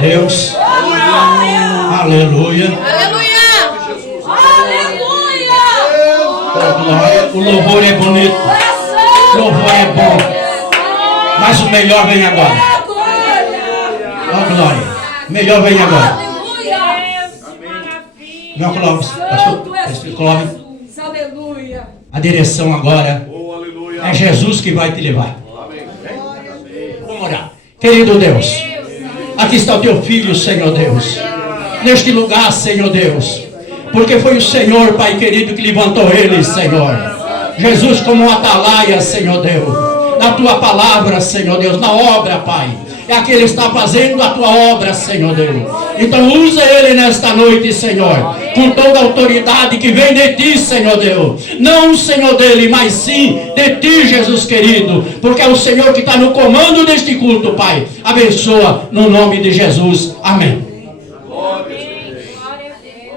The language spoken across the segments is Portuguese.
Deus. Aleluia. Oh, glória. O louvor é bonito. O louvor é bom. Mas o melhor vem agora. Oh, glória. O melhor vem agora. Meu Clóvis, pastor Clóvis. A direção agora é Jesus que vai te levar. Vamos orar. Querido Deus, aqui está o teu filho, Senhor Deus. Neste lugar, Senhor Deus. Porque foi o Senhor, Pai querido, que levantou ele, Senhor. Jesus como um atalaia, Senhor Deus. Na tua palavra, Senhor Deus. Na obra, Pai. É aqui ele está fazendo a tua obra, Senhor Deus. Então usa ele nesta noite, Senhor, com toda a autoridade que vem de ti, Senhor Deus. Não o Senhor dele, mas sim de ti, Jesus querido. Porque é o Senhor que está no comando deste culto, Pai. Abençoa no nome de Jesus. Amém.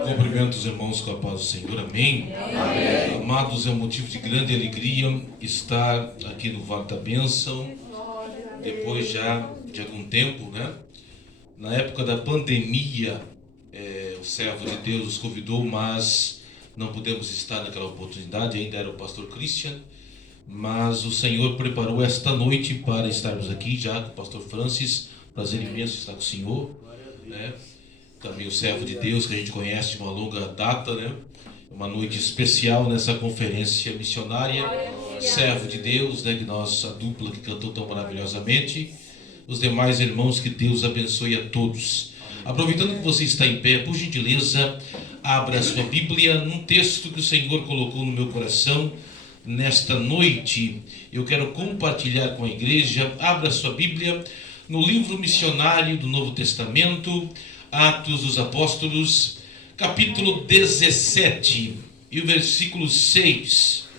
Cumprimento os irmãos com a paz do Senhor. Amém. Amém. Amados, é um motivo de grande alegria estar aqui no Vale da Bênção. Depois já de algum tempo, né? Na época da pandemia, o servo de Deus nos convidou, mas não pudemos estar naquela oportunidade. Ainda era o pastor Christian, mas o Senhor preparou esta noite para estarmos aqui já com o pastor Francis. Prazer imenso estar com o Senhor, né? Também o servo de Deus que a gente conhece de uma longa data, né? Uma noite especial nessa conferência missionária. Servo de Deus, né? Que nós, a dupla que cantou tão maravilhosamente. Os demais irmãos, que Deus abençoe a todos. Aproveitando que você está em pé, por gentileza, abra a sua Bíblia num texto que o Senhor colocou no meu coração nesta noite. Eu quero compartilhar com a igreja. Abra a sua Bíblia no livro missionário do Novo Testamento, Atos dos Apóstolos, capítulo 17 e o versículo 6.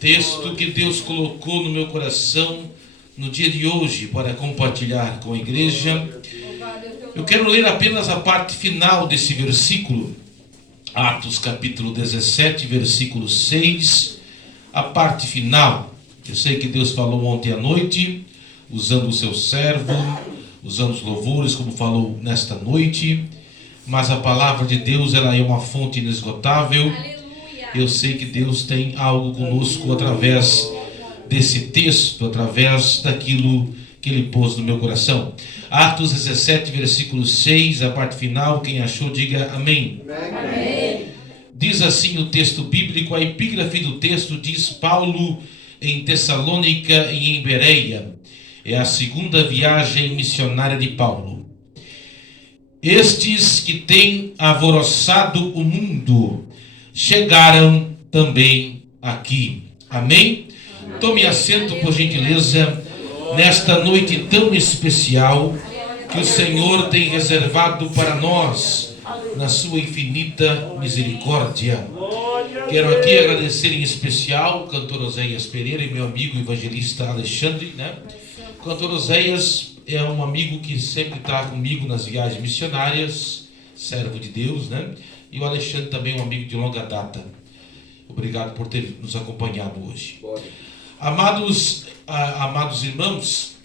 Texto que Deus colocou no meu coração no dia de hoje para compartilhar com a igreja. Eu quero ler apenas a parte final desse versículo. Atos capítulo 17, versículo 6. A parte final. Eu sei que Deus falou ontem à noite, usando o seu servo, usando os louvores, como falou nesta noite. Mas a palavra de Deus, ela é uma fonte inesgotável. Eu sei que Deus tem algo conosco através desse texto, através daquilo que Ele pôs no meu coração. Atos 17, versículo 6, a parte final. Quem achou, diga amém. Amém. Diz assim o texto bíblico, a epígrafe do texto diz: Paulo em Tessalônica e em Bereia. É a segunda viagem missionária de Paulo. Estes que têm alvoroçado o mundo chegaram também aqui. Amém? Tome assento, por gentileza, nesta noite tão especial que o Senhor tem reservado para nós, na sua infinita misericórdia. Quero aqui agradecer em especial o cantor Oséias Pereira e meu amigo evangelista Alexandre, né? O cantor Oséias é um amigo que sempre está comigo nas viagens missionárias, servo de Deus, né? E o Alexandre também é um amigo de longa data. Obrigado por ter nos acompanhado hoje. Amados irmãos,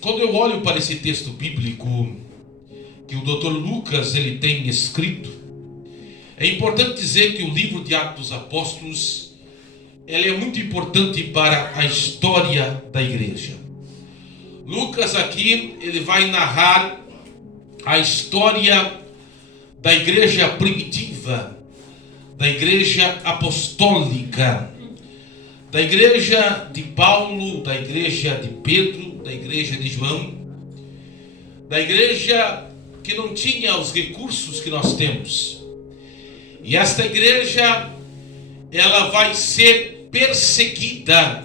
quando eu olho para esse texto bíblico que o Dr. Lucas ele tem escrito, é importante dizer que o livro de Atos dos Apóstolos ele é muito importante para a história da igreja. Lucas aqui ele vai narrar a história da igreja primitiva, da igreja apostólica, da igreja de Paulo, da igreja de Pedro, da igreja de João, da igreja que não tinha os recursos que nós temos. E esta igreja, ela vai ser perseguida.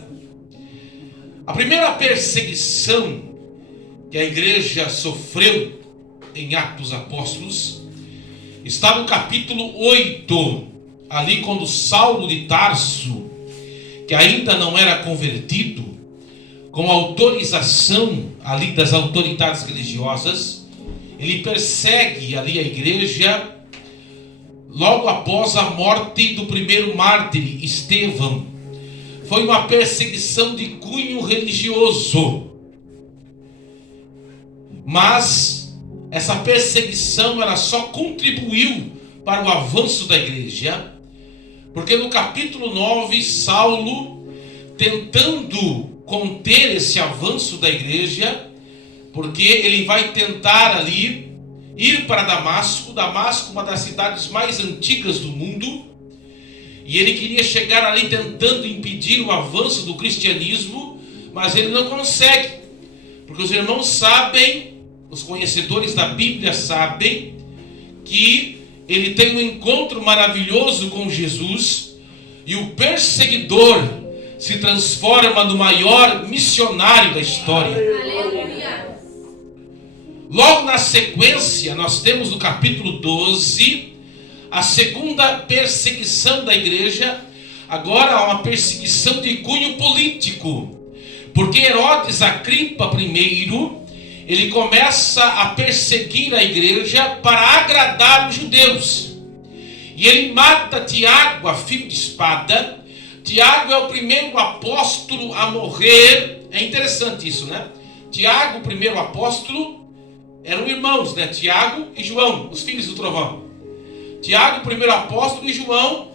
A primeira perseguição que a igreja sofreu em Atos dos Apóstolos está no capítulo 8, ali quando Saulo de Tarso, que ainda não era convertido, com autorização ali das autoridades religiosas, ele persegue ali a igreja logo após a morte do primeiro mártir, Estevão. Foi uma perseguição de cunho religioso. Mas essa perseguição ela só contribuiu para o avanço da igreja, porque no capítulo 9, Saulo, tentando conter esse avanço da igreja, porque ele vai tentar ali ir para Damasco, uma das cidades mais antigas do mundo, e ele queria chegar ali tentando impedir o avanço do cristianismo, mas ele não consegue, porque os irmãos sabem, os conhecedores da Bíblia sabem, que ele tem um encontro maravilhoso com Jesus, e o perseguidor se transforma no maior missionário da história. Aleluia. Logo na sequência, nós temos no capítulo 12, a segunda perseguição da igreja. Agora há uma perseguição de cunho político, porque Herodes Agripa I, ele começa a perseguir a igreja para agradar os judeus. E ele mata Tiago a fio de espada. Tiago é o primeiro apóstolo a morrer. É interessante isso, né? Tiago, o primeiro apóstolo, eram irmãos, né? Tiago e João, os filhos do trovão. Tiago, o primeiro apóstolo, e João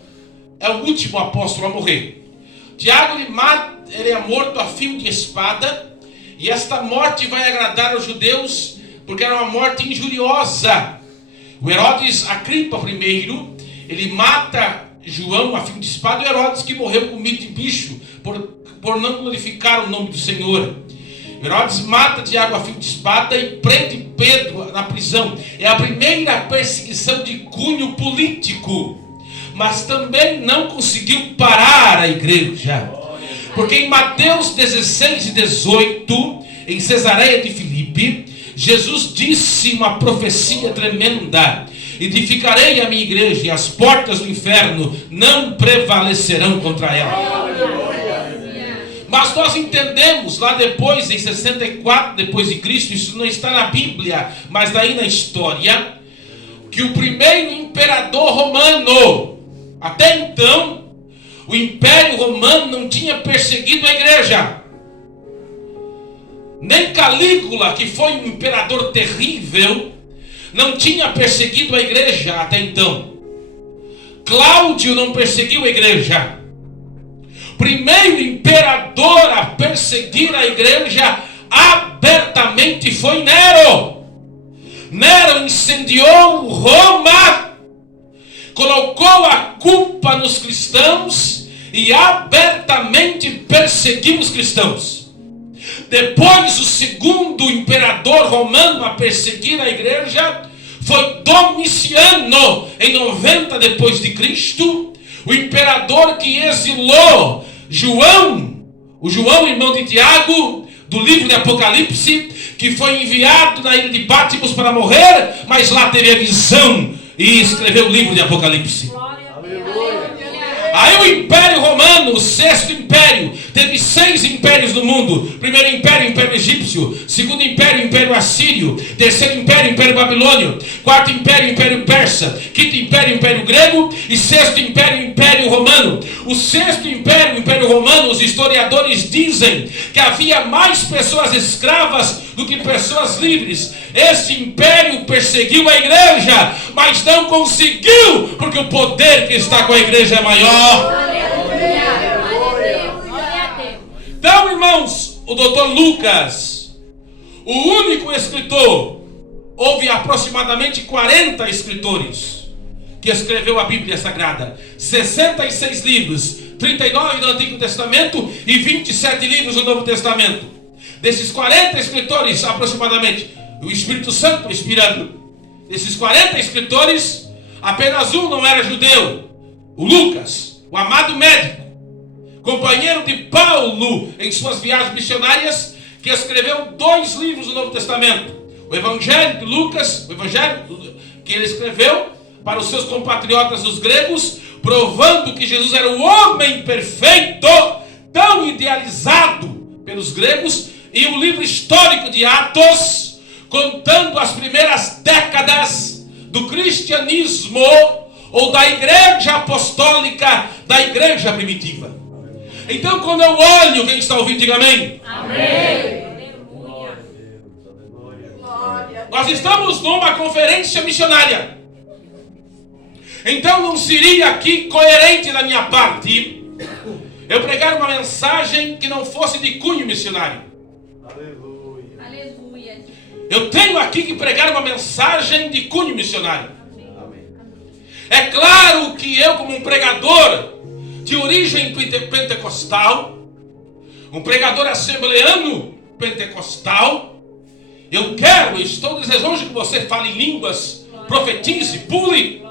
é o último apóstolo a morrer. Tiago, ele é morto a fio de espada. E esta morte vai agradar aos judeus, porque era uma morte injuriosa. O Herodes Agripa I, ele mata João a fio de espada. O Herodes que morreu com medo de bicho, por não glorificar o nome do Senhor. Herodes mata Tiago a fio de espada e prende Pedro na prisão. É a primeira perseguição de cunho político, mas também não conseguiu parar a igreja. Porque em Mateus 16 e 18, em Cesareia de Filipe, Jesus disse uma profecia tremenda: edificarei a minha igreja e as portas do inferno não prevalecerão contra ela. Mas nós entendemos lá depois, em 64 depois de Cristo, isso não está na Bíblia, mas daí na história, que o primeiro imperador romano, até então, o Império Romano não tinha perseguido a igreja. Nem Calígula, que foi um imperador terrível, não tinha perseguido a igreja até então. Cláudio não perseguiu a igreja. Primeiro imperador a perseguir a igreja abertamente foi Nero. Nero incendiou Roma, colocou a culpa nos cristãos e abertamente perseguiu os cristãos. Depois, o segundo imperador romano a perseguir a igreja foi Domiciano, em 90 depois de Cristo, o imperador que exilou João, o João, irmão de Tiago, do livro de Apocalipse, que foi enviado na ilha de Patmos para morrer, mas lá teve a visão e escreveu o livro de Apocalipse. Aí o Império Romano, o sexto império, teve 6 impérios no mundo. Primeiro império, Império Egípcio. Segundo império, Império Assírio. Terceiro império, Império Babilônio. Quarto império, Império Persa. Quinto império, Império Grego. E sexto império, Império Romano. O sexto império, Império Romano, os historiadores dizem que havia mais pessoas escravas do que pessoas livres. Este império perseguiu a igreja, mas não conseguiu, porque o poder que está com a igreja é maior. Então, irmãos, o doutor Lucas, o único escritor, houve aproximadamente 40 escritores que escreveu a Bíblia Sagrada, 66 livros, 39 do Antigo Testamento e 27 livros do Novo Testamento. Desses 40 escritores, aproximadamente, o Espírito Santo inspirando. Desses 40 escritores, apenas um não era judeu, o Lucas, o amado médico, companheiro de Paulo em suas viagens missionárias, que escreveu 2 livros do Novo Testamento. O Evangelho de Lucas, o Evangelho que ele escreveu para os seus compatriotas os gregos, provando que Jesus era o homem perfeito, tão idealizado pelos gregos, e o livro histórico de Atos, contando as primeiras décadas do cristianismo ou da igreja apostólica, da igreja primitiva. Então, quando eu olho, quem está ouvindo, diga amém. Amém. Nós estamos numa conferência missionária. Então não seria aqui coerente da minha parte eu pregar uma mensagem que não fosse de cunho missionário. Aleluia. Eu tenho aqui que pregar uma mensagem de cunho missionário. É claro que eu, como um pregador de origem pentecostal, um pregador assembleano pentecostal, eu estou desejoso que você fale em línguas, profetize, pule.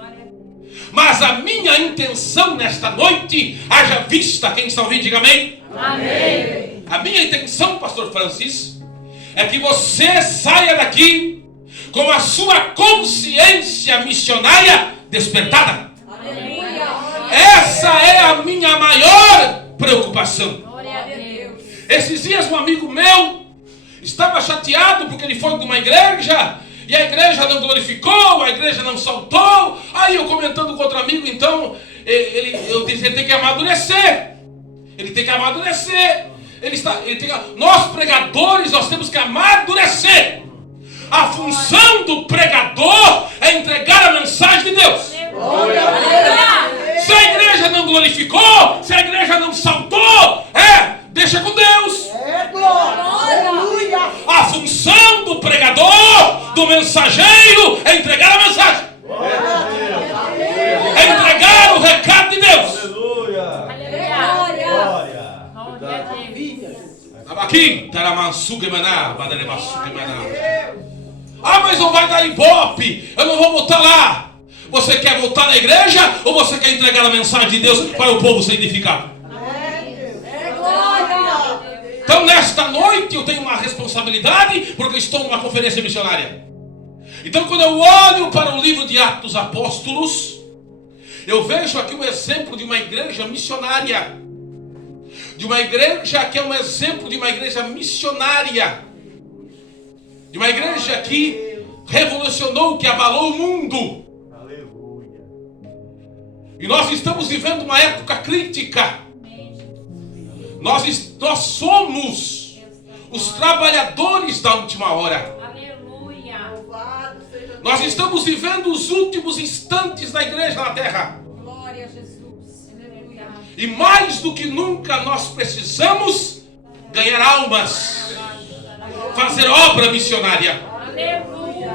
Mas a minha intenção nesta noite, haja vista, quem está ouvindo, diga amém. Amém. A minha intenção, pastor Francis, é que você saia daqui com a sua consciência missionária despertada. Aleluia. Essa é a minha maior preocupação. Glória a Deus. Esses dias um amigo meu estava chateado porque ele foi de uma igreja e a igreja não glorificou, a igreja não saltou. Aí eu comentando com outro amigo, então eu disse, ele tem que amadurecer. Ele tem que amadurecer. Nós pregadores, nós temos que amadurecer. A função do pregador é entregar a mensagem de Deus. Se a igreja não glorificou, se a igreja não saltou, deixa com Deus. A função do pregador, do mensageiro, é entregar a mensagem. É entregar o recado de Deus. Mas não vai dar ibope, eu não vou voltar lá. Você quer voltar na igreja ou você quer entregar a mensagem de Deus para o povo ser edificado? Então nesta noite eu tenho uma responsabilidade, porque estou numa conferência missionária. Então quando eu olho para o livro de Atos dos Apóstolos, eu vejo aqui um exemplo de uma igreja missionária, de uma igreja que é um exemplo de uma igreja missionária, de uma igreja que revolucionou, que abalou o mundo. E nós estamos vivendo uma época crítica. Nós somos os trabalhadores da última hora. Aleluia. Nós estamos vivendo os últimos instantes da igreja na terra. Glória a Jesus. Aleluia. E mais do que nunca nós precisamos ganhar almas, fazer obra missionária. Aleluia.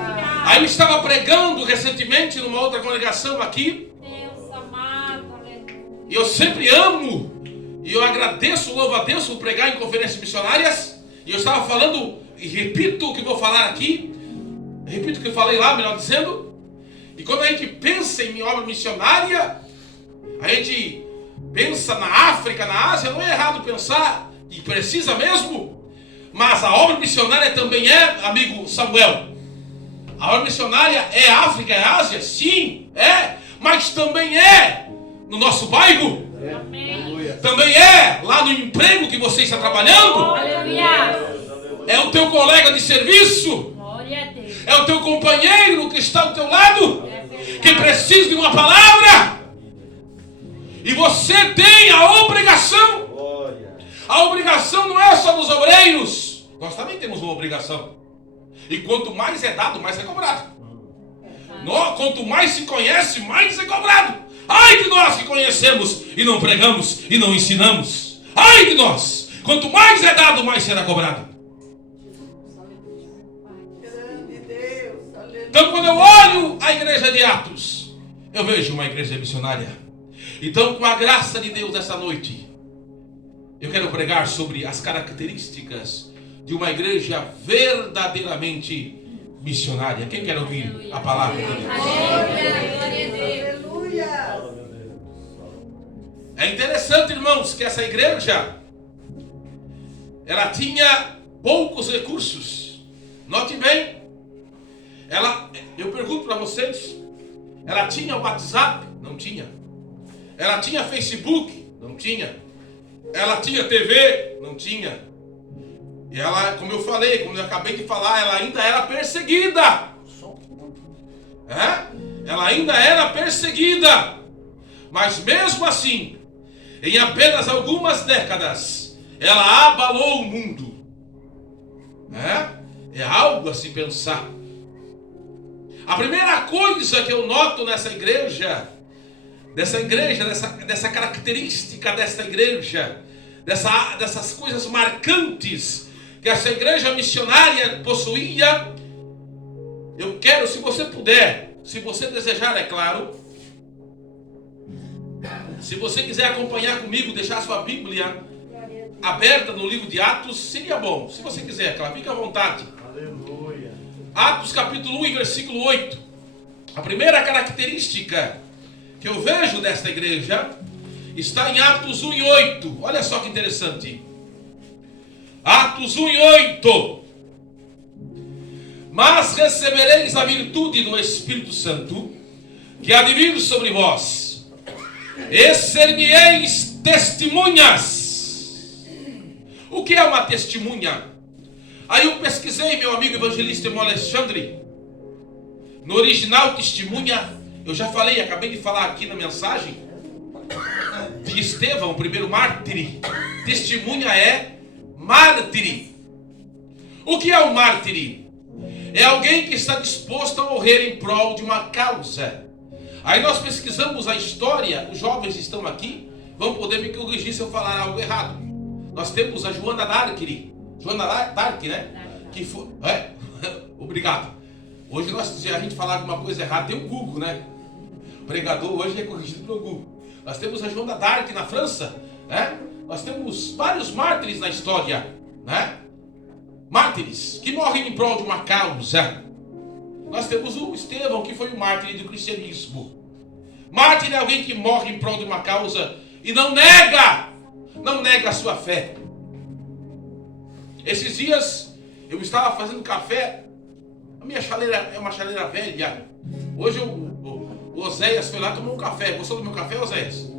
Aí eu estava pregando recentemente numa outra congregação aqui. Deus amado. Aleluia. E eu sempre amo, e eu agradeço, louvo a Deus por pregar em conferências missionárias. E eu estava falando, e repito o que vou falar aqui, repito o que eu falei lá, melhor dizendo. E quando a gente pensa em obra missionária, a gente pensa na África, na Ásia. Não é errado pensar, e precisa mesmo. Mas a obra missionária também é, amigo Samuel, a obra missionária é África, é Ásia? Sim, é. Mas também é no nosso bairro. Amém. Também é lá no emprego que você está trabalhando. Aleluia. É o teu colega de serviço. Glória a Deus. É o teu companheiro que está ao teu lado, É verdade. que precisa de uma palavra. E você tem a obrigação. A obrigação não é só dos obreiros. Nós também temos uma obrigação. E quanto mais é dado, mais é cobrado. Quanto mais se conhece, mais é cobrado. Ai de nós que conhecemos e não pregamos e não ensinamos. Ai de nós. Quanto mais é dado, mais será cobrado. Então quando eu olho a igreja de Atos, eu vejo uma igreja missionária. Então, com a graça de Deus essa noite, eu quero pregar sobre as características de uma igreja verdadeiramente missionária. Quem quer ouvir a palavra de Deus? Aleluia. É interessante, irmãos, que essa igreja, ela tinha poucos recursos. Note bem. Eu pergunto para vocês, ela tinha o WhatsApp? Não tinha. Ela tinha Facebook? Não tinha. Ela tinha TV? Não tinha. E ela, como eu falei, como eu acabei de falar, ela ainda era perseguida. Ela ainda era perseguida. Mas mesmo assim, em apenas algumas décadas, ela abalou o mundo. É algo a se pensar. primeira coisa que eu noto nessa igreja, dessa característica dessa igreja, dessas coisas marcantes que essa igreja missionária possuía, eu quero, se você puder, se você desejar, é claro, se você quiser acompanhar comigo, deixar sua Bíblia aberta no livro de Atos, seria bom. Se você quiser, claro, fique à vontade. Aleluia. Atos capítulo 1 e versículo 8. A primeira característica que eu vejo desta igreja está em Atos 1 e 8. Olha só que interessante. Atos 1 e 8. Mas recebereis a virtude do Espírito Santo, que há de vir sobre vós, e ser-me-eis testemunhas. O que é uma testemunha? Aí eu pesquisei, meu amigo evangelista irmão Alexandre. No original, testemunha, eu já falei, acabei de falar aqui na mensagem, de Estevão, o primeiro mártir. Testemunha é mártir. O que é um mártir? É alguém que está disposto a morrer em prol de uma causa. Aí nós pesquisamos a história, os jovens estão aqui, vão poder me corrigir se eu falar algo errado. Nós temos a Joana d'Arc, né? Que foi, obrigado. Hoje se a gente falar alguma coisa errada, tem o Google, né? O pregador hoje é corrigido pelo Google. Nós temos a Joana d'Arc na França, né? Nós temos vários mártires na história, né? Mártires que morrem em prol de uma causa. Nós temos o Estevão, que foi o mártir do cristianismo. Mártir é alguém que morre em prol de uma causa e não nega a sua fé. Esses dias eu estava fazendo café. A minha chaleira é uma chaleira velha. Hoje o Oséias foi lá tomar um café. Gostou do meu café, Oséias?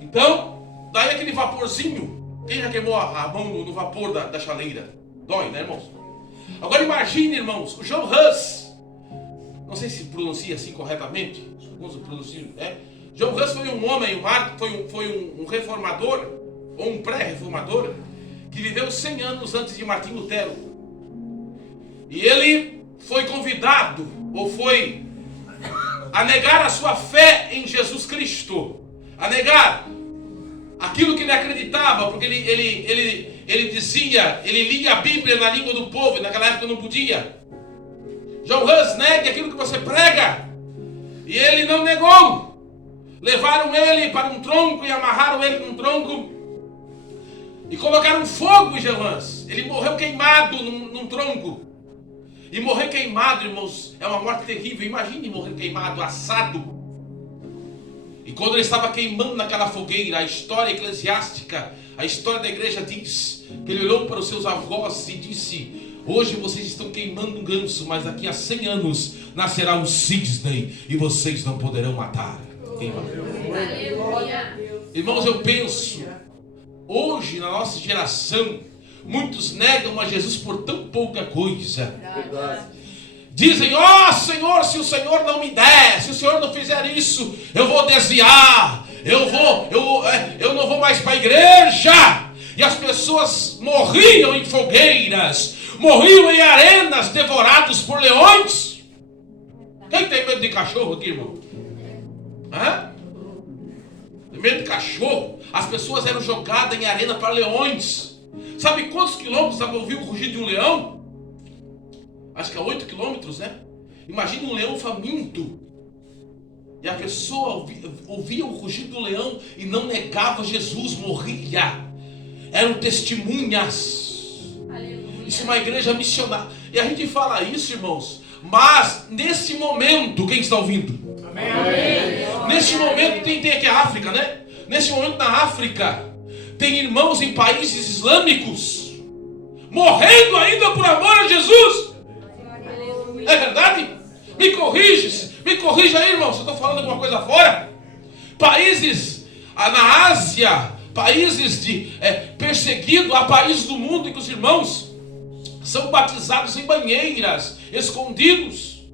Então, daí aquele vaporzinho. Quem já queimou a mão no vapor da chaleira? Dói, né, irmãos? Agora imagine, irmãos, o John Hus. Não sei se pronuncia assim corretamente. Alguns pronunciam, John Hus foi um homem, foi um reformador, ou um pré-reformador, que viveu 100 anos antes de Martim Lutero. E ele foi convidado, ou foi a negar a sua fé em Jesus Cristo, a negar aquilo que ele acreditava, porque ele dizia, ele lia a Bíblia na língua do povo, e naquela época não podia. John Hus, negue aquilo que você prega. E ele não negou. Levaram ele para um tronco e amarraram ele num tronco e colocaram fogo em John Hus. Ele morreu queimado num tronco. E morrer queimado, irmãos, é uma morte terrível. Imagine morrer queimado, assado. E quando ele estava queimando naquela fogueira, a história eclesiástica, a história da igreja diz que ele olhou para os seus avós e disse: hoje vocês estão queimando um ganso, mas daqui a 100 anos nascerá um cisne e vocês não poderão matar. Irmãos, eu penso, hoje na nossa geração, muitos negam a Jesus por tão pouca coisa. Dizem: Senhor, se o Senhor não me der, se o Senhor não fizer isso, eu vou desviar, eu não vou mais para a igreja. E as pessoas morriam em fogueiras, morriam em arenas, devorados por leões. Quem tem medo de cachorro aqui, irmão? Tem medo de cachorro? As pessoas eram jogadas em arena para leões. Sabe quantos quilômetros dá para ouvir o rugido de um leão? Acho que é 8 quilômetros, né? Imagine um leão faminto. E a pessoa ouvia o rugido do leão e não negava Jesus, morria. Eram testemunhas. Aleluia. Isso é uma igreja missionária. E a gente fala isso, irmãos, mas nesse momento, quem está ouvindo? Amém. Amém. Nesse momento tem aqui a África, né? Nesse momento na África tem irmãos em países islâmicos morrendo ainda por amor a Jesus. É verdade? Me corrija aí, irmão, se eu estou falando alguma coisa fora. Países na Ásia, países perseguidos, há países do mundo em que os irmãos são batizados em banheiras, escondidos,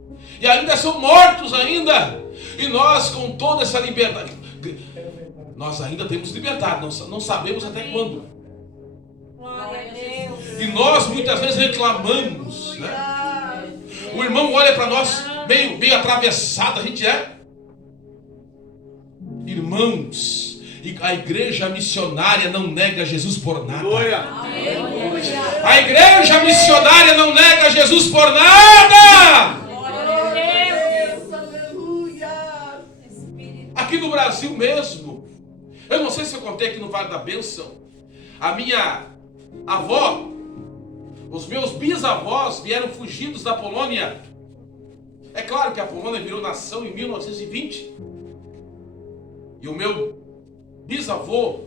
e ainda são mortos ainda. E nós, com toda essa liberdade, nós ainda temos liberdade, não sabemos até quando. E nós muitas vezes reclamamos, né? O irmão olha para nós meio atravessado, a gente é. Irmãos, e a igreja missionária não nega Jesus por nada. A igreja missionária não nega Jesus por nada. Aqui no Brasil mesmo, eu não sei se eu contei aqui no Vale da Bênção, a minha avó, os meus bisavós vieram fugidos da Polônia. É claro que a Polônia virou nação em 1920. E o meu bisavô,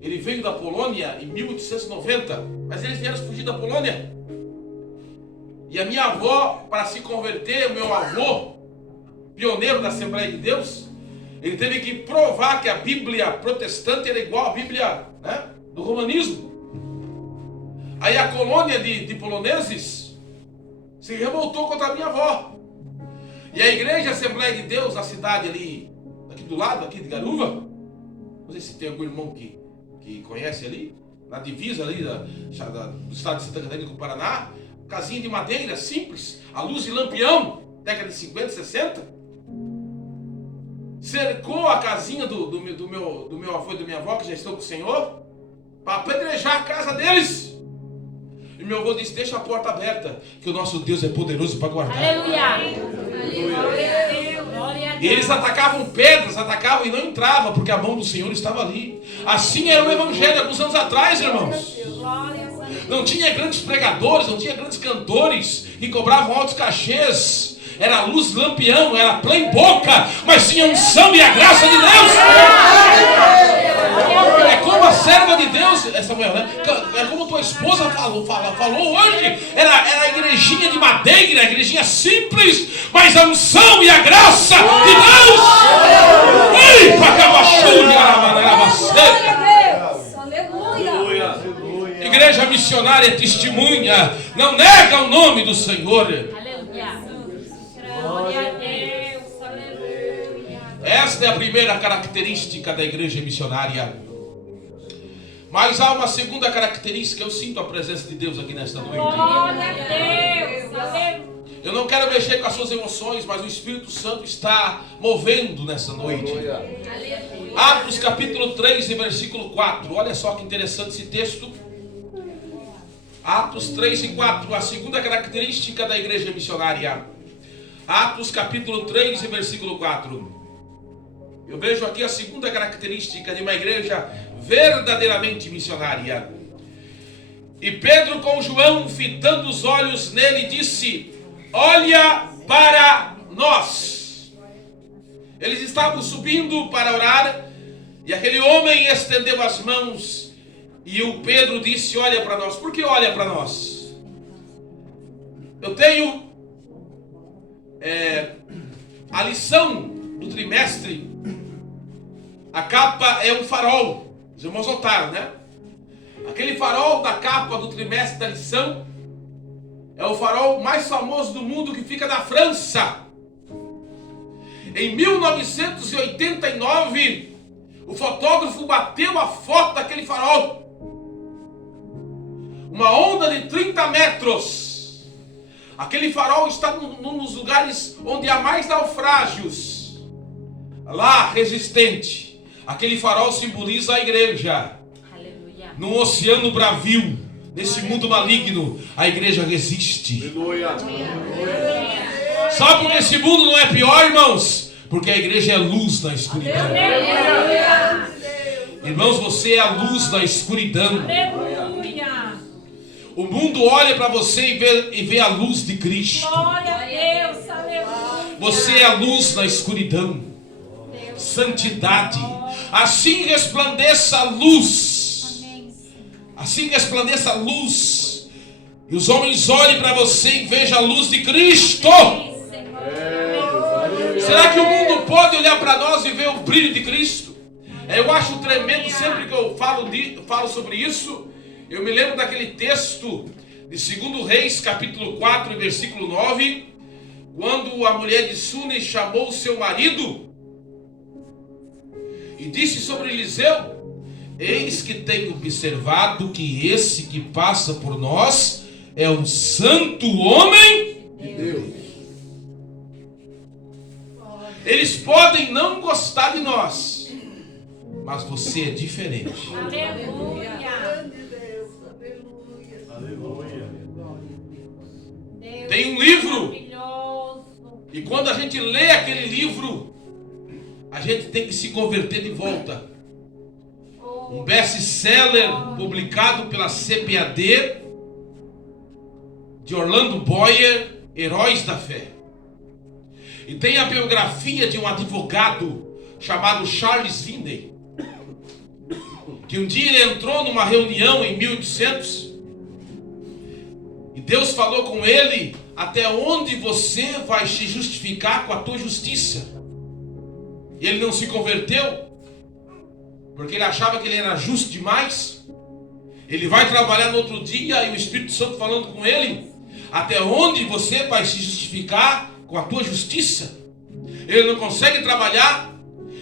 ele veio da Polônia em 1890, mas eles vieram fugir da Polônia. E a minha avó, para se converter, o meu avô, pioneiro da Assembleia de Deus, ele teve que provar que a Bíblia protestante era igual à Bíblia, né, do romanismo. Aí a colônia de poloneses se revoltou contra a minha avó. E a igreja Assembleia de Deus, na cidade ali, aqui do lado, aqui de Garuva, não sei se tem algum irmão que conhece ali, na divisa ali do estado de Santa Catarina com o Paraná, casinha de madeira simples, a luz de lampião, década de 50, 60, cercou a casinha do meu avô e da minha avó, que já estão com o Senhor, para apedrejar a casa deles. E meu avô disse: deixa a porta aberta, que o nosso Deus é poderoso para guardar. Aleluia. E eles atacavam pedras, atacavam e não entravam, porque a mão do Senhor estava ali. Assim era o evangelho alguns anos atrás, irmãos. Não tinha grandes pregadores, não tinha grandes cantores que cobravam altos cachês. Era luz lampião, era plena boca, mas tinha unção e a graça de Deus. É como a serva de Deus, essa mulher, né? É como tua esposa falou hoje. Era a igrejinha de madeira, a igrejinha simples, mas a unção e a graça de Deus. Ei, aleluia. Igreja missionária testemunha, não nega o nome do Senhor. Glória a Deus, aleluia. Esta é a primeira característica da igreja missionária. Mas há uma segunda característica. Eu sinto a presença de Deus aqui nesta noite. Glória a Deus, aleluia. Eu não quero mexer com as suas emoções, mas o Espírito Santo está movendo nessa noite. Atos capítulo 3 e versículo 4. Olha só que interessante esse texto. Atos 3 e 4. A segunda característica da igreja missionária. Atos capítulo 3 e versículo 4. Eu vejo aqui a segunda característica de uma igreja verdadeiramente missionária. E Pedro com João, fitando os olhos nele, disse: olha para nós. Eles estavam subindo para orar, e aquele homem estendeu as mãos, e o Pedro disse: olha para nós. Por que olha para nós? Eu tenho a lição do trimestre. A capa é um farol. Os irmãos notaram, né? Aquele farol da capa do trimestre da lição é o farol mais famoso do mundo, que fica na França. Em 1989, o fotógrafo bateu a foto daquele farol. Uma onda de 30 metros. Aquele farol está num dos lugares onde há mais naufrágios. Lá, resistente. Aquele farol simboliza a igreja. Aleluia. Num oceano bravio, nesse mundo maligno, a igreja resiste. Aleluia. Sabe por que esse mundo não é pior, irmãos? Porque a igreja é luz na escuridão. Aleluia. Irmãos, você é a luz na escuridão. Aleluia. O mundo olha para você e vê a luz de Cristo. Glória a Deus, aleluia. Você é a luz na escuridão. Santidade. Assim resplandeça a luz. Assim resplandeça a luz. E os homens olhem para você e vejam a luz de Cristo. Será que o mundo pode olhar para nós e ver o brilho de Cristo? Eu acho tremendo sempre que eu falo sobre isso. Eu me lembro daquele texto de 2 Reis, capítulo 4, versículo 9, quando a mulher de Sune chamou seu marido e disse sobre Eliseu: eis que tenho observado que esse que passa por nós é um santo homem de Deus. Eles podem não gostar de nós, mas você é diferente. Aleluia. Tem um livro, Maravilhoso. e quando a gente lê aquele livro, a gente tem que se converter de volta. Um best-seller publicado pela CPAD, de Orlando Boyer, Heróis da Fé. E tem a biografia de um advogado chamado Charles Finney, que um dia ele entrou numa reunião em 1800 e Deus falou com ele: até onde você vai se justificar com a tua justiça? E ele não se converteu porque ele achava que ele era justo demais. Ele vai trabalhar no outro dia e o Espírito Santo falando com ele: até onde você vai se justificar com a tua justiça? Ele não consegue trabalhar.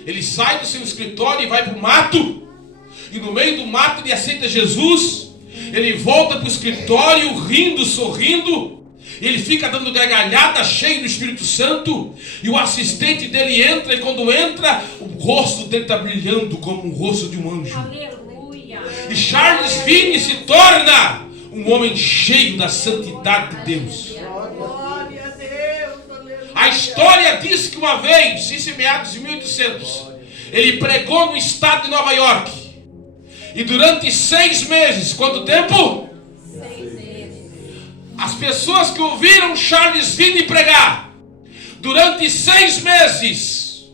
Ele sai do seu escritório e vai para o mato, e no meio do mato ele aceita Jesus. Ele volta para o escritório rindo, sorrindo. Ele fica dando gargalhada, cheio do Espírito Santo. E o assistente dele entra, e quando entra, o rosto dele está brilhando como o rosto de um anjo. Aleluia. E Charles Finney se torna um homem cheio da santidade de Deus. Glória a Deus, aleluia. A história diz que uma vez, isso em meados de 1800, ele pregou no estado de Nova York. E durante 6 meses, quanto tempo? 6 meses. As pessoas que ouviram Charles Finney pregar, durante 6 meses,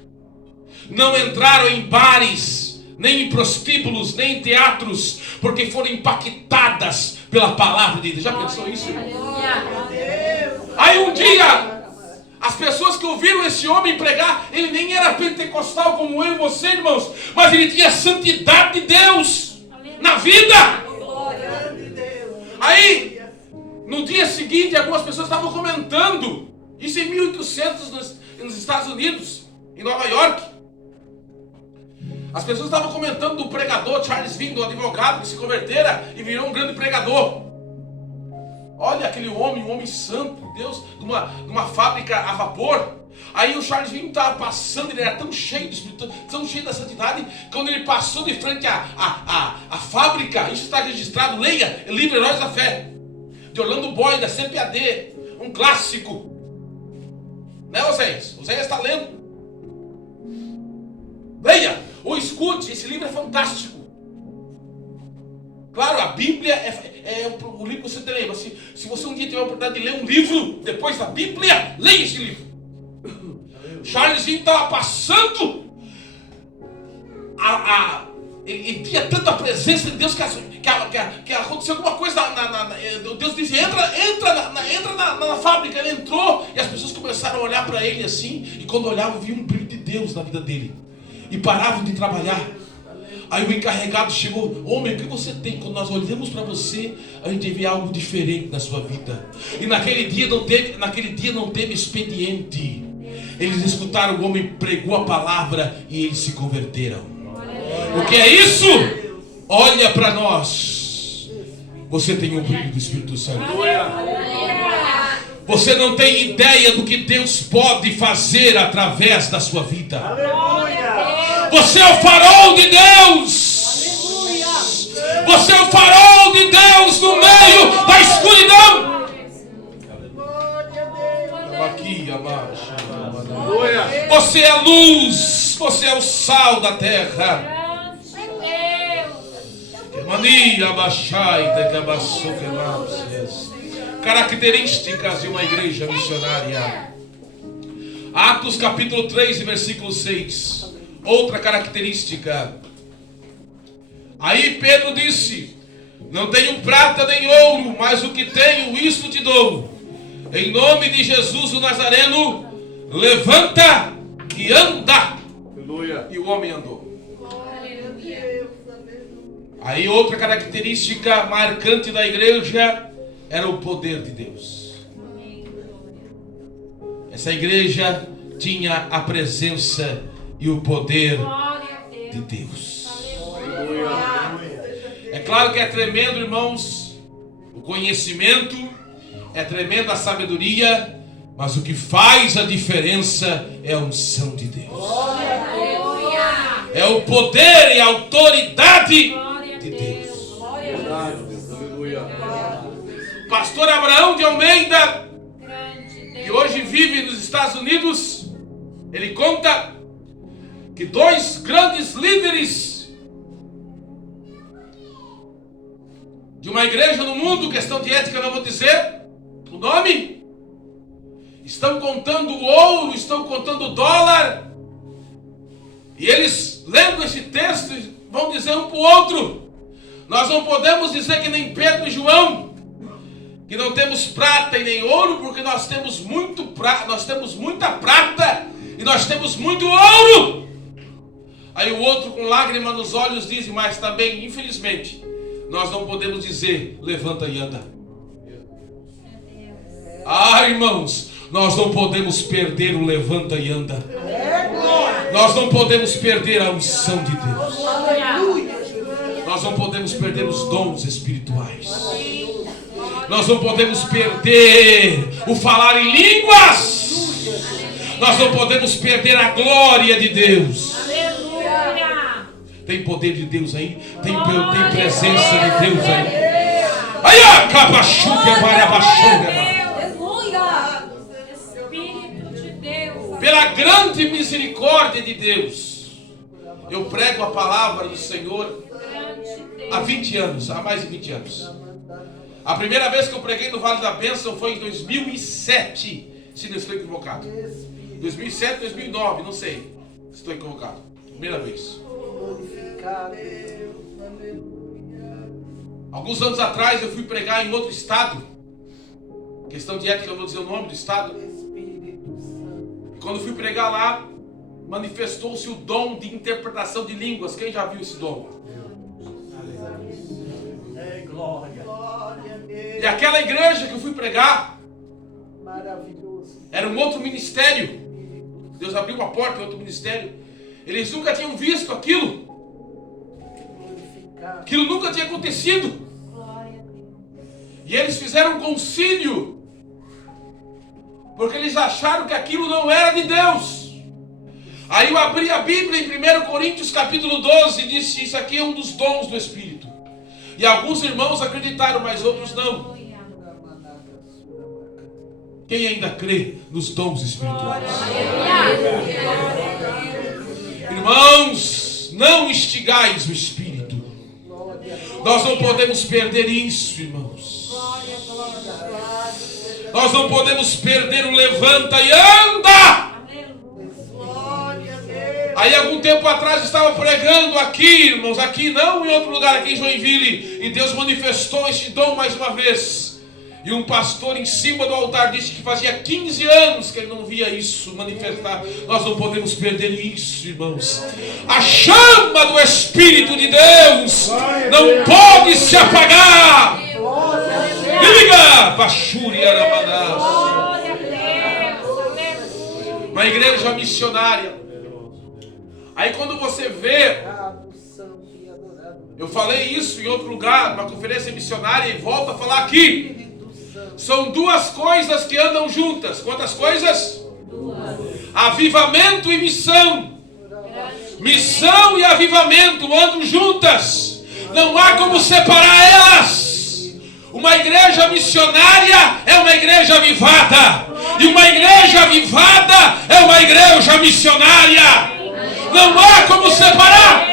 não entraram em bares, nem em prostíbulos, nem em teatros, porque foram impactadas pela palavra de Deus. Já pensou isso? Aleluia. Aí um dia, as pessoas que ouviram esse homem pregar, ele nem era pentecostal como eu e você, irmãos, mas ele tinha a santidade de Deus na vida. Glória de Deus. Aí, no dia seguinte, algumas pessoas estavam comentando, isso em 1800 nos Estados Unidos, em Nova York. As pessoas estavam comentando do pregador Charles Finney, do advogado que se convertera e virou um grande pregador. Olha aquele homem, um homem santo de Deus, de uma fábrica a vapor. Aí o Charles Finney estava passando, ele era tão cheio do Espírito, tão cheio da santidade, quando ele passou de frente à fábrica, isso está registrado, leia, livro Heróis da Fé, de Orlando Boyer, da CPAD, um clássico. Né, Oséias? Oséias está lendo. Leia, ou escute, esse livro é fantástico. Claro, a Bíblia é o livro que você tem. Mas se você um dia tiver a oportunidade de ler um livro depois da Bíblia, leia esse livro. Charles Finney estava passando, ele tinha tanta presença de Deus que aconteceu alguma coisa. Deus disse: entra na fábrica. Ele entrou e as pessoas começaram a olhar para ele assim. E quando olhavam, viam um brilho de Deus na vida dele. E paravam de trabalhar. Aí o encarregado chegou: homem, o que você tem? Quando nós olhamos para você, a gente vê algo diferente na sua vida. E naquele dia não teve expediente. Eles escutaram o homem, pregou a palavra e eles se converteram. O que é isso? Olha para nós. Você tem o brilho do Espírito Santo. Você não tem ideia do que Deus pode fazer através da sua vida. Você é o farol de Deus. Você é o farol de Deus no meio da escuridão. Aqui, abaixo. Você é a luz. Você é o sal da terra. Mania, baixai, características de uma igreja missionária. Atos capítulo 3, versículo 6. Outra característica. Aí Pedro disse: não tenho prata nem ouro, mas o que tenho, isso te dou. Em nome de Jesus o Nazareno, levanta e anda. Aleluia. E o homem andou. Aí outra característica marcante da igreja era o poder de Deus. Essa igreja tinha a presença e o poder de Deus. É claro que é tremendo, irmãos, o conhecimento, é tremenda a sabedoria, Mas o que faz a diferença é a unção de Deus. Aleluia. É o poder e a autoridade Glória a de Deus. Deus. Glória a Deus. Pastor Abraão de Almeida, Grande que Deus. hoje vive nos Estados Unidos, ele conta que dois grandes líderes de uma igreja no mundo, questão de ética não vou dizer o nome, estão contando ouro, estão contando dólar, e eles lendo esse texto vão dizer um para o outro: nós não podemos dizer que nem Pedro e João, que não temos prata e nem ouro, porque nós temos muita prata e nós temos muito ouro. Aí o outro, com lágrima nos olhos, diz: mas também, infelizmente, nós não podemos dizer levanta e anda. Ah, irmãos, nós não podemos perder o levanta e anda. Nós não podemos perder a unção de Deus. Nós não podemos perder os dons espirituais. Nós não podemos perder o falar em línguas. Nós não podemos perder a glória de Deus. Aleluia. Tem poder de Deus aí? Tem presença de Deus aí? Aí, acabachuca, barabachuca. Espírito de Deus. Pela grande misericórdia de Deus, eu prego a palavra do Senhor Grande Deus. há 20 anos, há mais de 20 anos. A primeira vez que eu preguei no Vale da Bênção foi em 2007, se não estou equivocado. 2007, 2009, não sei se estou equivocado. Primeira vez. Alguns anos atrás eu fui pregar em outro estado. Questão de ética, eu vou dizer o nome do estado. E quando fui pregar lá, manifestou-se o dom de interpretação de línguas. Quem já viu esse dom? E aquela igreja que eu fui pregar era um outro ministério. Deus abriu uma porta em outro ministério. Eles nunca tinham visto aquilo. Aquilo nunca tinha acontecido. E eles fizeram um concílio, porque eles acharam que aquilo não era de Deus. Aí eu abri a Bíblia em 1 Coríntios capítulo 12 e disse: isso aqui é um dos dons do Espírito. E alguns irmãos acreditaram, mas outros não. Quem ainda crê nos dons espirituais? Irmãos, não instigais o Espírito. Nós não podemos perder isso, irmãos. Nós não podemos perder o levanta e anda. Aí algum tempo atrás estava pregando aqui, irmãos, aqui não, em outro lugar, aqui em Joinville, e Deus manifestou este dom mais uma vez. E um pastor em cima do altar disse que fazia 15 anos que ele não via isso manifestar. Nós não podemos perder isso, irmãos. A chama do Espírito de Deus não pode se apagar. Liga, Bachuri Aramanás. Uma igreja missionária. Aí quando você vê, eu falei isso em outro lugar, numa conferência missionária, e volto a falar aqui. São duas coisas que andam juntas. Quantas coisas? Avivamento e missão. Missão e avivamento andam juntas. Não há como separar elas. Uma igreja missionária é uma igreja avivada. E uma igreja avivada é uma igreja missionária. Não há como separar.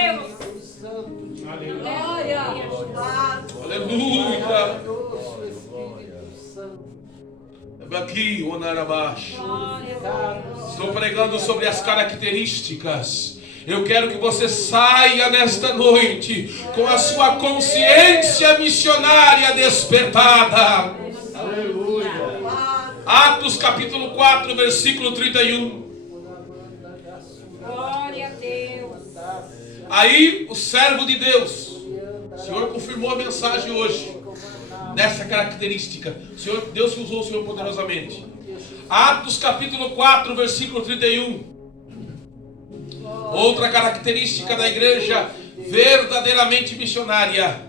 Aleluia. Aqui, Onarabash. Estou pregando sobre as características. Eu quero que você saia nesta noite com a sua consciência missionária despertada. Aleluia. Atos capítulo 4, versículo 31. Glória a Deus. Aí o servo de Deus, o Senhor confirmou a mensagem hoje, nessa característica. Deus usou o Senhor poderosamente. Atos capítulo 4, versículo 31. Outra característica da igreja verdadeiramente missionária.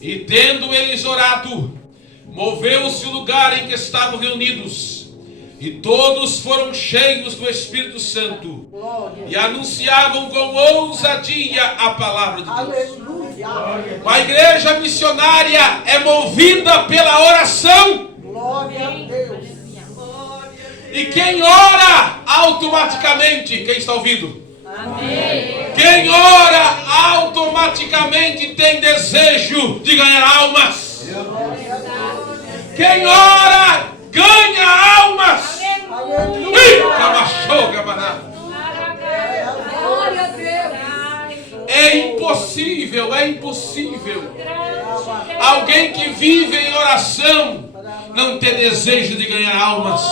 E tendo eles orado, moveu-se o lugar em que estavam reunidos, E todos foram cheios do Espírito Santo e anunciavam com ousadia a palavra de Deus. Aleluia. A igreja missionária é movida pela oração. Glória a Deus. E quem ora automaticamente, quem está ouvindo? Amém. Quem ora automaticamente tem desejo de ganhar almas. Quem ora ganha almas. Ih, cabachou, camarada. Glória a Deus. É impossível alguém que vive em oração não ter desejo de ganhar almas.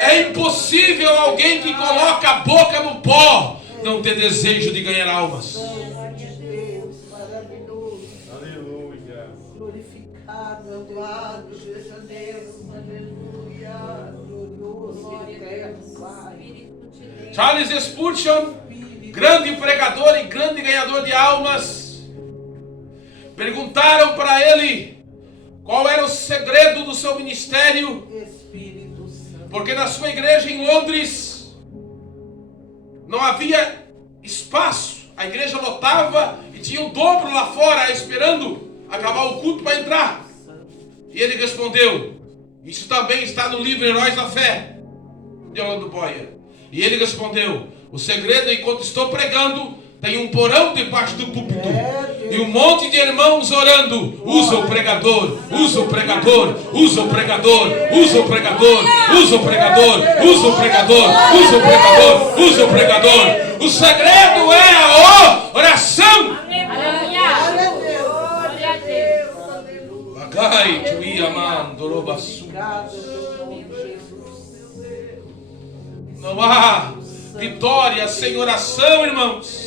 É impossível alguém que coloca a boca no pó não ter desejo de ganhar almas. Deus, maravilhoso. Aleluia. Glorificado, adorado seja Deus. Aleluia. Glorioso e eterno Pai. Charles Spurgeon, grande pregador e grande ganhador de almas, perguntaram para ele qual era o segredo do seu ministério, Espírito Santo. porque na sua igreja em Londres não havia espaço, a igreja lotava e tinha o dobro lá fora esperando acabar o culto para entrar. E ele respondeu, isso também está no livro Heróis da Fé, de Orlando Boyer. E ele respondeu, o segredo, enquanto estou pregando, tem um porão debaixo do púlpito e um monte de irmãos orando. Usa o pregador, usa o pregador, usa o pregador, usa o pregador, usa o pregador, usa o pregador, usa o pregador, usa o pregador. O segredo é a oração. Glória a Deus. Bagai, tuia, mandorobaçu. Não há vitória sem oração, irmãos.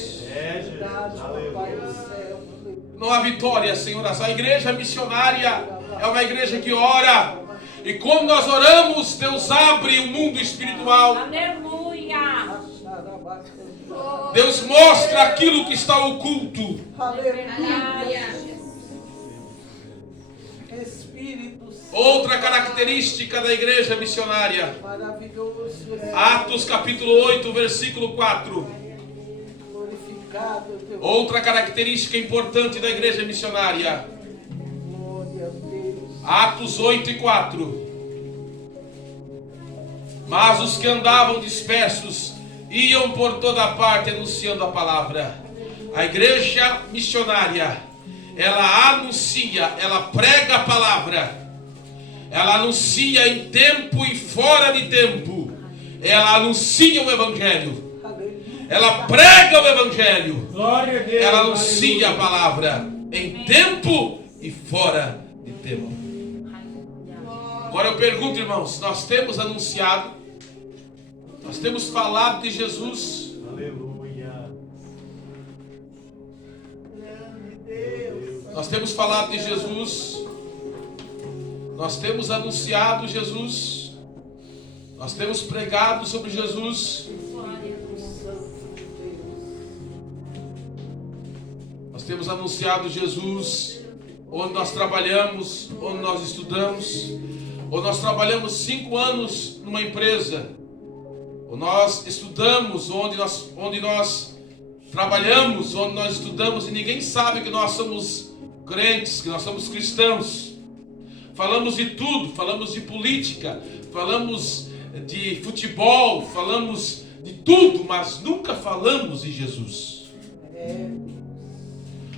Não há vitória sem oração. A igreja missionária é uma igreja que ora. E quando nós oramos, Deus abre o mundo espiritual. Aleluia. Deus mostra aquilo que está oculto. Aleluia. Espírito Santo. Outra característica da igreja missionária. Maravilhoso. Atos capítulo 8, versículo 4. Glorificado teu Outra característica importante da igreja missionária. glória a Deus. Atos 8 e 4. Mas os que andavam dispersos iam por toda parte anunciando a palavra. A igreja missionária, ela anuncia, ela prega a palavra. Ela anuncia em tempo e fora de tempo. Ela anuncia o evangelho. Ela prega o evangelho. Glória a Deus. Ela anuncia a palavra em tempo e fora de tempo. Agora eu pergunto, irmãos, nós temos anunciado, nós temos falado de Jesus. Aleluia. Nós temos falado de Jesus. Nós temos anunciado Jesus. Nós temos pregado sobre Jesus. Nós temos anunciado Jesus onde nós trabalhamos, onde nós estudamos, ou nós trabalhamos 5 anos numa empresa, ou nós estudamos onde nós trabalhamos, onde nós estudamos e ninguém sabe que nós somos crentes, que nós somos cristãos. Falamos de tudo, falamos de política, falamos de futebol, falamos de tudo, mas nunca falamos de Jesus.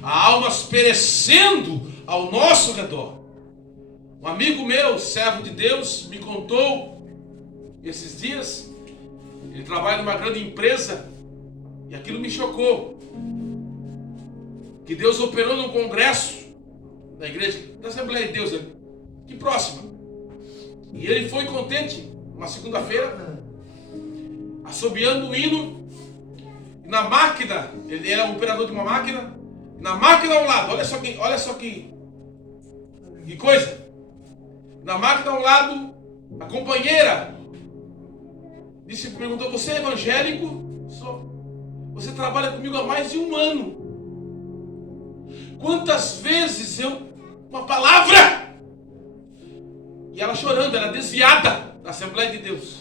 Há almas perecendo ao nosso redor. Um amigo meu, servo de Deus, me contou esses dias, ele trabalha numa grande empresa, e aquilo me chocou, que Deus operou num congresso da igreja, da Assembleia de Deus, aqui próxima, e ele foi contente, uma segunda-feira, assobiando o hino, e na máquina, ele era um operador de uma máquina, na máquina ao lado, olha só que coisa. Na máquina ao lado, a companheira perguntou: você é evangélico? Sou. Você trabalha comigo há mais de 1 ano. Quantas vezes uma palavra? E E ela chorando, era desviada da Assembleia de Deus.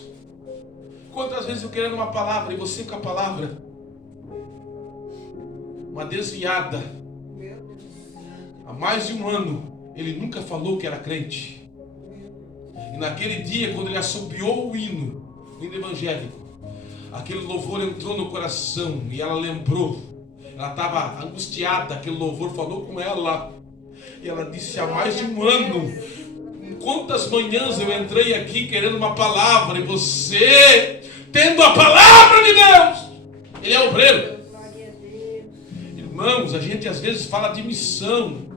Quantas vezes eu querendo uma palavra e você com a palavra? Uma desviada. Há mais de um ano ele nunca falou que era crente. E naquele dia, quando ele assobiou o hino evangélico, aquele louvor entrou no coração e ela lembrou. Ela estava angustiada, aquele louvor falou com ela. E ela disse: há mais de um ano, quantas manhãs eu entrei aqui querendo uma palavra, e você, tendo a palavra de Deus, ele é obreiro. Irmãos, a gente às vezes fala de missão,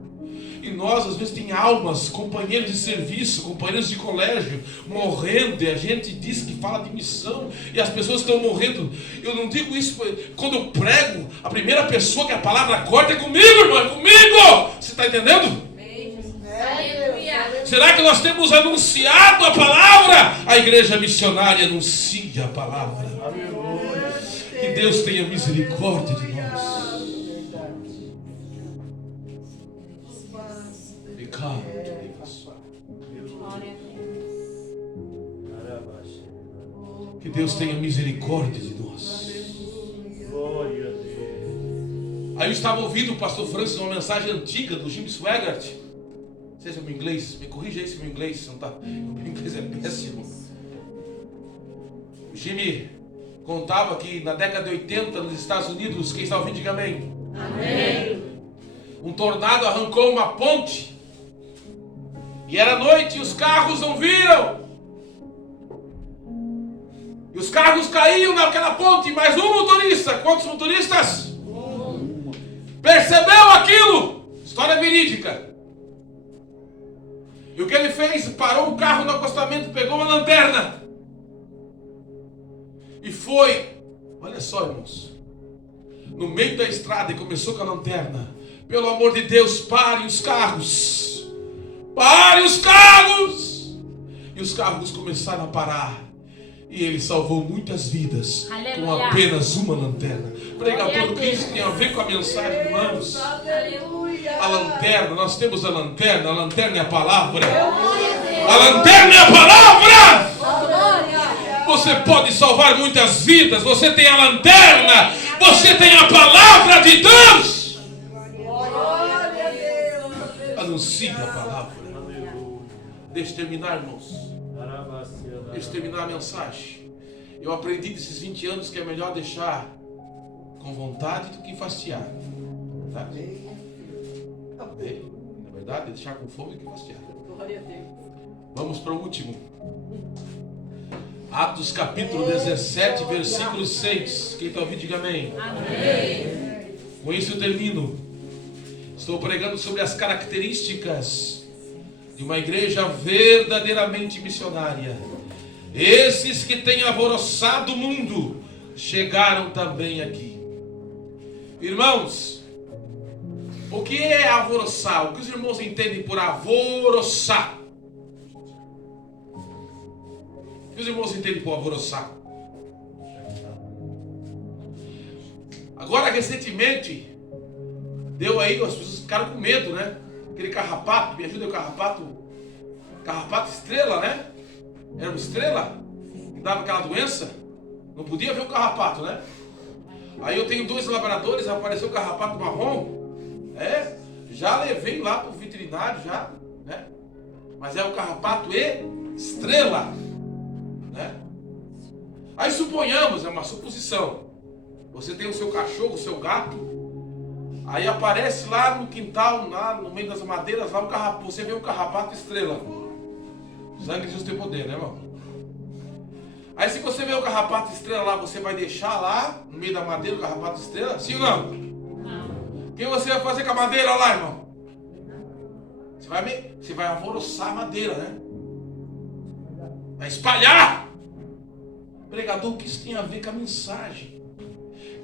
e nós às vezes tem almas, companheiros de serviço, companheiros de colégio morrendo, e a gente diz que fala de missão e as pessoas estão morrendo. Eu não digo isso quando eu prego, a primeira pessoa que a palavra corta é comigo, irmão, é comigo. Você está entendendo? Será que nós temos anunciado a palavra? A igreja missionária anuncia a palavra. Que Deus tenha misericórdia de nós. Que Deus tenha misericórdia de nós. Aí eu estava ouvindo o pastor Francis uma mensagem antiga do Jim Swaggart. Não sei se é meu inglês, me corrija aí se meu inglês não tá. O meu inglês é péssimo. O Jimmy contava que na década de 80 nos Estados Unidos, quem está ouvindo diga amém. Amém. Um tornado arrancou uma ponte. E era noite e os carros não viram. E os carros caíam naquela ponte, mas um motorista, quantos motoristas? Percebeu aquilo. História verídica. E o que ele fez? Parou o carro no acostamento, pegou uma lanterna. E foi, olha só, irmãos, no meio da estrada, e começou com a lanterna. Pelo amor de Deus, pare os carros. Pare os carros. E os carros começaram a parar. E ele salvou muitas vidas. Aleluia. Com apenas uma lanterna. Pregador, o que isso tem a ver com a mensagem, irmãos? Aleluia. A lanterna, nós temos a lanterna é a palavra. A lanterna é a palavra. Você pode salvar muitas vidas. Você tem a lanterna. Você tem a palavra de Deus. Anuncie a palavra. Deixa eu terminar, irmãos. Deixa eu terminar a mensagem. Eu aprendi desses 20 anos que é melhor deixar com vontade do que fastiar. Tá? É verdade? Deixar com fome do que fastiar. Vamos para o último. Atos capítulo 17, versículo 6. Quem está ouvindo, diga amém. Amém. Com isso eu termino. Estou pregando sobre as características de uma igreja verdadeiramente missionária. Esses que têm alvoroçado o mundo chegaram também aqui. Irmãos, o que é alvoroçar? O que os irmãos entendem por alvoroçar? O que os irmãos entendem por alvoroçar? Agora, recentemente, deu aí, as pessoas ficaram com medo, né? Aquele carrapato, me ajuda, o carrapato estrela, né? Era uma estrela que dava aquela doença. Não podia ver o carrapato, né? Aí eu tenho 2 labradores, apareceu o carrapato marrom. Já levei lá para o veterinário, já, né? Mas é o carrapato estrela, né? Aí suponhamos, é uma suposição. Você tem o seu cachorro, o seu gato. Aí aparece lá no quintal, lá no meio das madeiras, lá o carrapato. Você vê o carrapato estrela. O sangue de Jesus tem poder, né, irmão? Aí se você vê o carrapato estrela lá, você vai deixar lá, no meio da madeira, o carrapato estrela? Sim ou não? Não. O que você vai fazer com a madeira lá, irmão? Você vai alvoroçar a madeira, né? Vai espalhar. Pregador, o que isso tem a ver com a mensagem?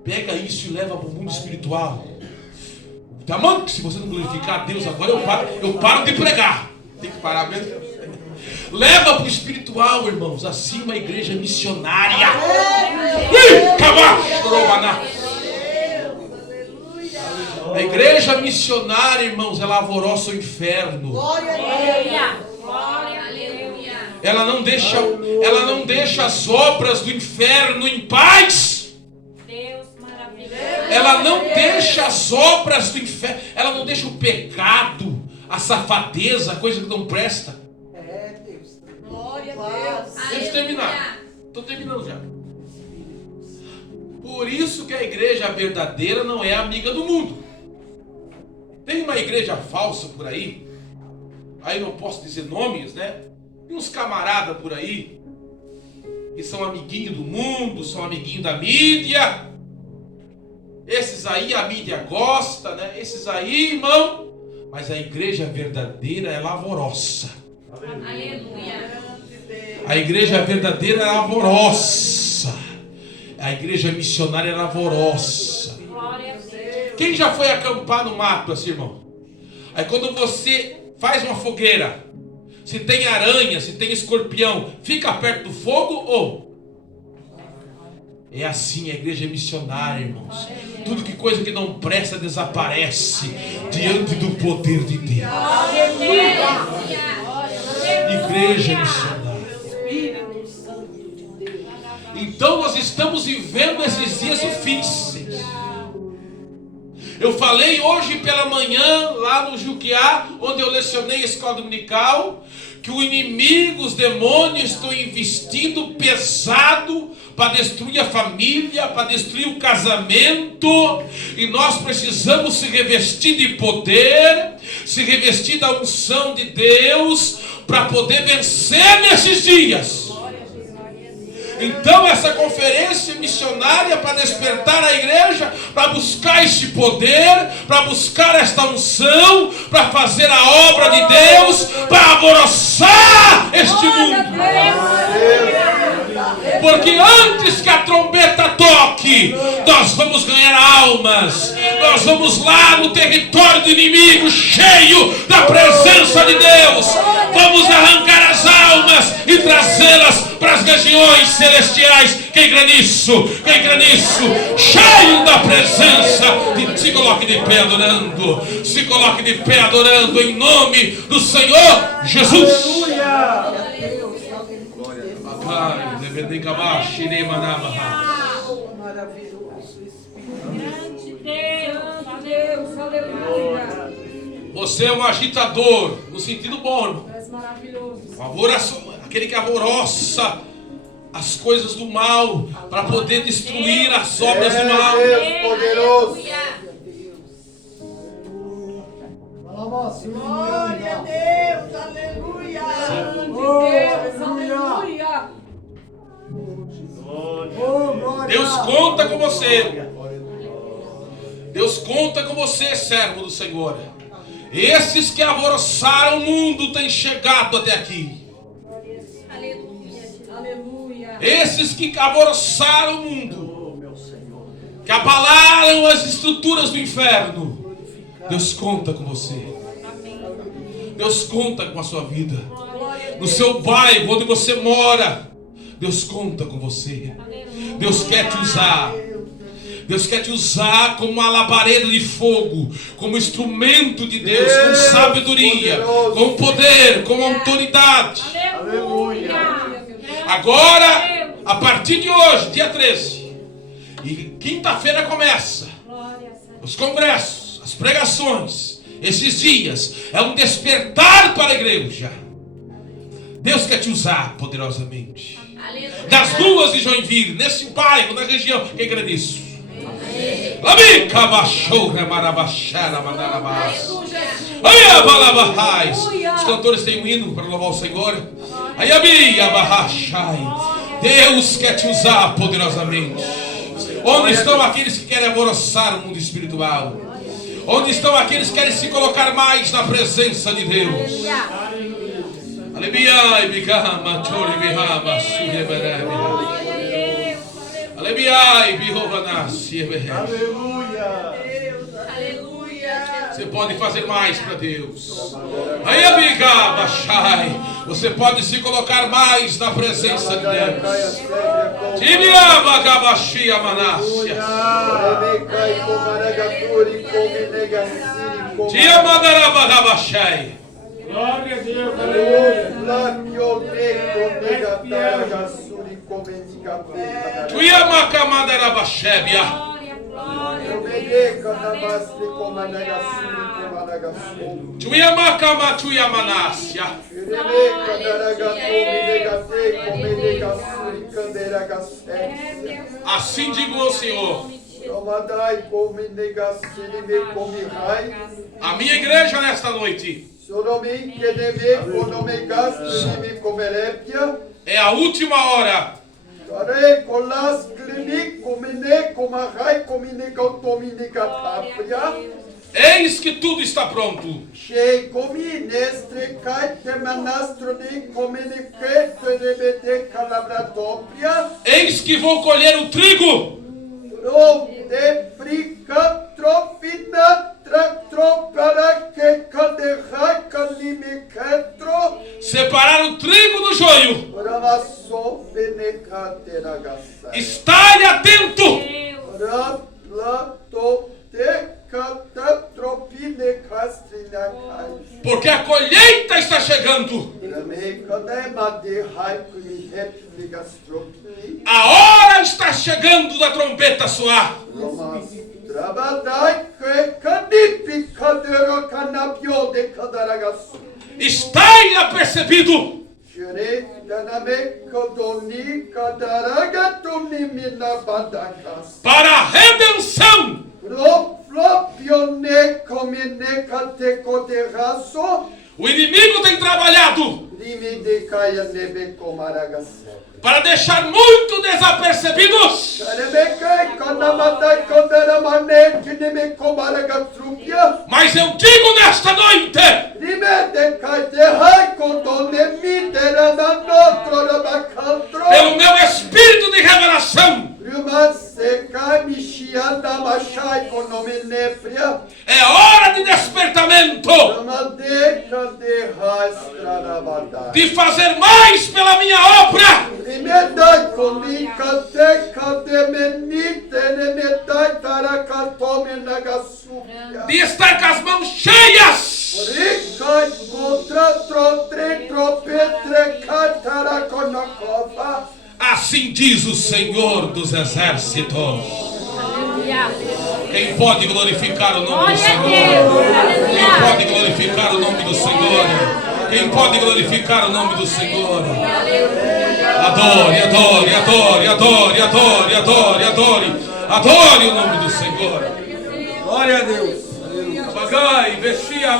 Pega isso e leva para o mundo espiritual. Tá, mano? Se você não glorificar a Deus agora, eu paro de pregar. Tem que parar mesmo. Leva para o espiritual, irmãos. Assim uma igreja missionária. A igreja missionária, irmãos, ela alvoroça o inferno. ela não deixa as obras do inferno em paz. Deus maravilhoso. Ela não deixa as obras do inferno, ela não deixa o pecado, a safadeza, a coisa que não presta. Deus. Glória a Deus. Deixa eu terminar. Estou terminando já. Por isso que a igreja verdadeira não é amiga do mundo. Tem uma igreja falsa por aí não posso dizer nomes, né? Tem uns camaradas por aí que são amiguinhos do mundo, são amiguinhos da mídia. Esses aí a mídia gosta, né? Esses aí, irmão. Mas a igreja verdadeira é lavorosa. Aleluia. A igreja verdadeira é lavorosa. A igreja missionária é lavorosa. Glória a Deus. Quem já foi acampar no mato assim, irmão? Aí quando você faz uma fogueira, se tem aranha, se tem escorpião, fica perto do fogo ou? É assim a igreja missionária, irmãos. Tudo que coisa que não presta desaparece diante do poder de Deus. Igreja missionária. Então nós estamos vivendo esses dias difíceis. Eu falei hoje pela manhã lá no Juquiá, onde eu lecionei a escola dominical, que o inimigo, os demônios estão investindo pesado para destruir a família, para destruir o casamento, e nós precisamos se revestir de poder, se revestir da unção de Deus, para poder vencer nesses dias. Então essa conferência missionária para despertar a igreja, para buscar este poder, para buscar esta unção, para fazer a obra de Deus, para alvoroçar este mundo. Porque antes que a trombeta toque, nós vamos ganhar almas. Nós vamos lá no território do inimigo, cheio da presença de Deus. Vamos arrancar as almas e trazê-las para as regiões celestiais. Quem crê nisso? Quem crê nisso? Cheio da presença. Se coloque de pé adorando. Se coloque de pé adorando em nome do Senhor Jesus. Maravilhoso Deus, aleluia. Você é um agitador, no sentido bom, irmão. Maravilhoso. Aquele que alvoroça as coisas do mal para poder destruir as obras do mal. Poderoso. Glória a Deus, aleluia. Deus, aleluia. Deus conta com você. Deus conta com você, servo do Senhor. Esses que alvoroçaram o mundo têm chegado até aqui. Aleluia. Esses que alvoroçaram o mundo, que abalaram as estruturas do inferno, Deus conta com você. Deus conta com a sua vida. No seu bairro, onde você mora, Deus conta com você. Deus quer te usar. Deus quer te usar como uma labareda de fogo, como instrumento de Deus, com sabedoria, com poder, com autoridade. Aleluia. Agora, a partir de hoje, dia 13, e quinta-feira começa os congressos, as pregações. Esses dias é um despertar para a igreja. Deus quer te usar poderosamente. Das ruas de Joinville, nesse bairro, na região. Quem crê nisso? Os cantores têm um hino para louvar o Senhor. Deus quer te usar poderosamente. Onde estão aqueles que querem alvoroçar o mundo espiritual? Onde estão aqueles que querem se colocar mais na presença de Deus? Você pode fazer mais para Deus. Você pode se colocar mais na presença de Deus. Glória a Deus, aleluia. Tuiamakamandarabashébia. Tuiamakamachuiamanácia. Assim digo o Senhor. A minha igreja nesta noite é a última hora. Eis que tudo está pronto. Eis que vou colher o trigo. Separar o trigo do joio. Estai atento. Porque a colheita está chegando. A hora está chegando da trombeta soar. Estai apercebido. Para a redenção. O inimigo tem trabalhado para deixar muito desapercebidos. Mas eu digo nesta noite, pelo meu espírito de revelação, é hora de despertamento, de fazer mais pela minha obra, de estar com as mãos cheias. Assim diz o Senhor dos Exércitos. Quem pode glorificar o nome do Senhor? Quem pode glorificar o nome do Senhor? Quem pode glorificar o nome do Senhor? Adore, adore, adore, adore, adore, adore, adore. Adore o nome do Senhor. Glória a Deus. Bagai, vestia,